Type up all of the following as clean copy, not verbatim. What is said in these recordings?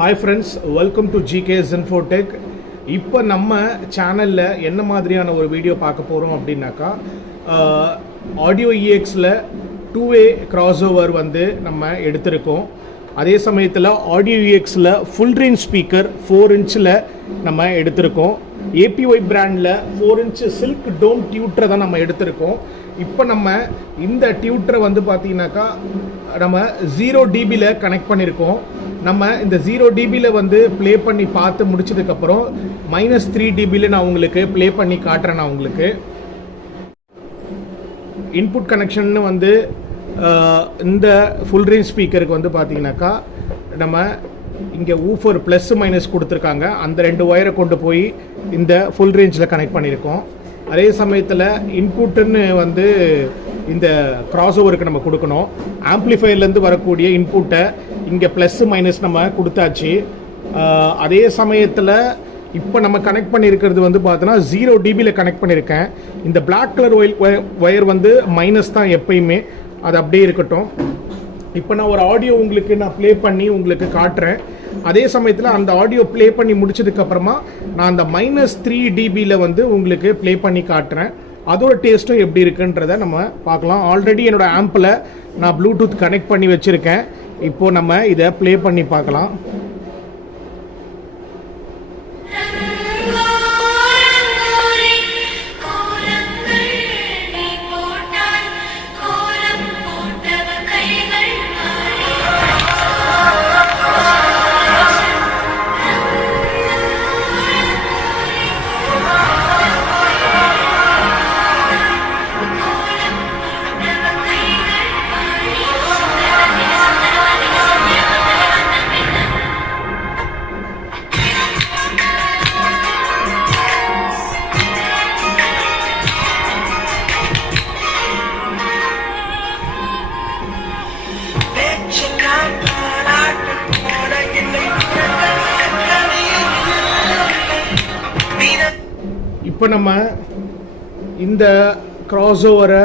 Hi friends, welcome to GKS Info Tech. இப்போ நம்ம சேனலில் என்ன மாதிரியான ஒரு வீடியோ பார்க்க போகிறோம் அப்படின்னாக்கா AudioEXல 2-way crossover வந்து நம்ம எடுத்திருக்கோம். அதே சமயத்தில் AudioEXல Fullrange ஸ்பீக்கர் 4 இன்ச்சில் நம்ம எடுத்திருக்கோம். APY பிராண்டில் 4 இன்ச் சில்க் டோம் டியூட்டரை தான் நம்ம எடுத்திருக்கோம். இப்போ நம்ம இந்த டியூட்டரை வந்து பார்த்தீங்கன்னாக்கா நம்ம 0 dBயில் கனெக்ட் பண்ணியிருக்கோம். நம்ம இந்த 0 dBயில் வந்து ப்ளே பண்ணி பார்த்து முடிச்சதுக்கப்புறம் -3 dBயில் நான் உங்களுக்கு ப்ளே பண்ணி காட்டுறேன். நான் உங்களுக்கு இன்புட் கனெக்ஷன் வந்து இந்த ஃபுல் ரேஞ்ச் ஸ்பீக்கருக்கு வந்து பார்த்தீங்கன்னாக்கா நம்ம இங்கே ஊஃபர் ப்ளஸ் மைனஸ் கொடுத்துருக்காங்க. அந்த 2 ஒயரை கொண்டு போய் இந்த ஃபுல் ரேஞ்சில் கனெக்ட் பண்ணியிருக்கோம். அதே சமயத்தில் இன்புட்டுன்னு வந்து இந்த கிராஸ் ஓவருக்கு நம்ம கொடுக்கணும். ஆம்ப்ளிஃபையர்லேருந்து வரக்கூடிய இன்புட்டை இங்கே ப்ளஸ் மைனஸ் நம்ம கொடுத்தாச்சு. அதே சமயத்தில் இப்போ நம்ம கனெக்ட் பண்ணியிருக்கிறது வந்து பார்த்தோன்னா 0 dBயில் கனெக்ட் பண்ணியிருக்கேன். இந்த பிளாக் கலர் ஒயர் வந்து மைனஸ் தான் எப்பயுமே, அது அப்படியே இருக்கட்டும். இப்போ நான் ஒரு ஆடியோ உங்களுக்கு நான் ப்ளே பண்ணி உங்களுக்கு காட்டுறேன். அதே சமயத்தில் அந்த ஆடியோ ப்ளே பண்ணி முடிச்சதுக்கப்புறமா நான் அந்த -3 dBயில் வந்து உங்களுக்கு ப்ளே பண்ணி காட்டுறேன். அதோட டேஸ்ட்டும் எப்படி இருக்குன்றதை நம்ம பார்க்கலாம். ஆல்ரெடி என்னோடய ஆம்பில் நான் ப்ளூடூத் கனெக்ட் பண்ணி வச்சுருக்கேன். இப்போது நம்ம இதை ப்ளே பண்ணி பார்க்கலாம். இப்போ நம்ம இந்த கிராஸ் ஓவரை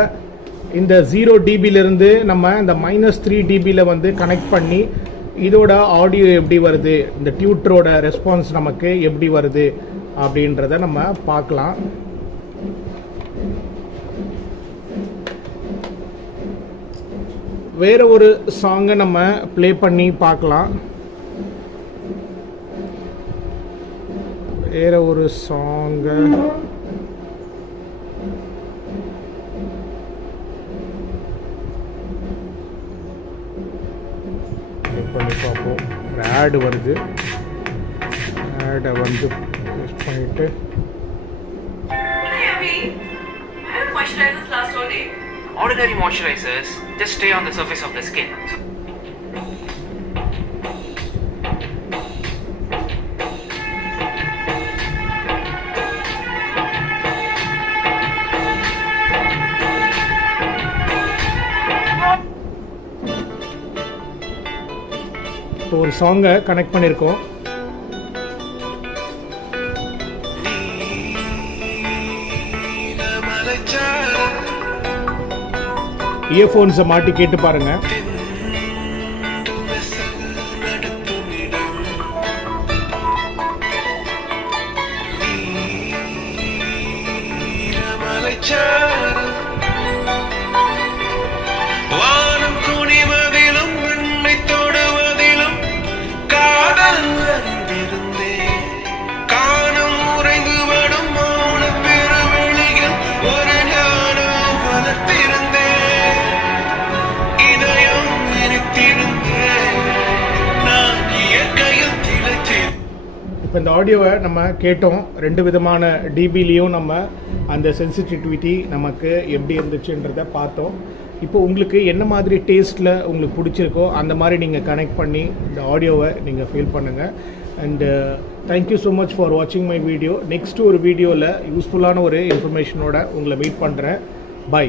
இந்த 0 dBயிலிருந்து நம்ம இந்த -3 dBயில் வந்து கனெக்ட் பண்ணி இதோட ஆடியோ எப்படி வருது, இந்த டியூட்டரோட ரெஸ்பான்ஸ் நமக்கு எப்படி வருது அப்படின்றத நம்ம பார்க்கலாம். வேற ஒரு சாங்கை நம்ம ப்ளே பண்ணி பார்க்கலாம். வேற ஒரு சாங்கை பண்ணி பார்ப்போம். ஒரு ஆடு வருது, ஆடை வந்து யூஸ் பண்ணிட்டு ordinary moisturizers just stay on the surface of the skin. இப்போ ஒரு சாங்கை கனெக்ட் பண்ணியிருக்கோம். இயர்ஃபோன்ஸை மாட்டி கேட்டு பாருங்க. இப்போ இந்த ஆடியோவை நம்ம கேட்டோம். 2 விதமான டிபிலையும் நம்ம அந்த சென்சிட்டிவிட்டி நமக்கு எப்படி இருந்துச்சுன்றதை பார்த்தோம். இப்போ உங்களுக்கு என்ன மாதிரி டேஸ்ட்டில் உங்களுக்கு பிடிச்சிருக்கோ அந்த மாதிரி நீங்கள் கனெக்ட் பண்ணி இந்த ஆடியோவை நீங்கள் ஃபீல் பண்ணுங்கள். And thank you so much for வாட்சிங் மை வீடியோ. நெக்ஸ்ட்டு ஒரு வீடியோவில் யூஸ்ஃபுல்லான ஒரு இன்ஃபர்மேஷனோட உங்களை மீட் பண்ணுறேன். பை.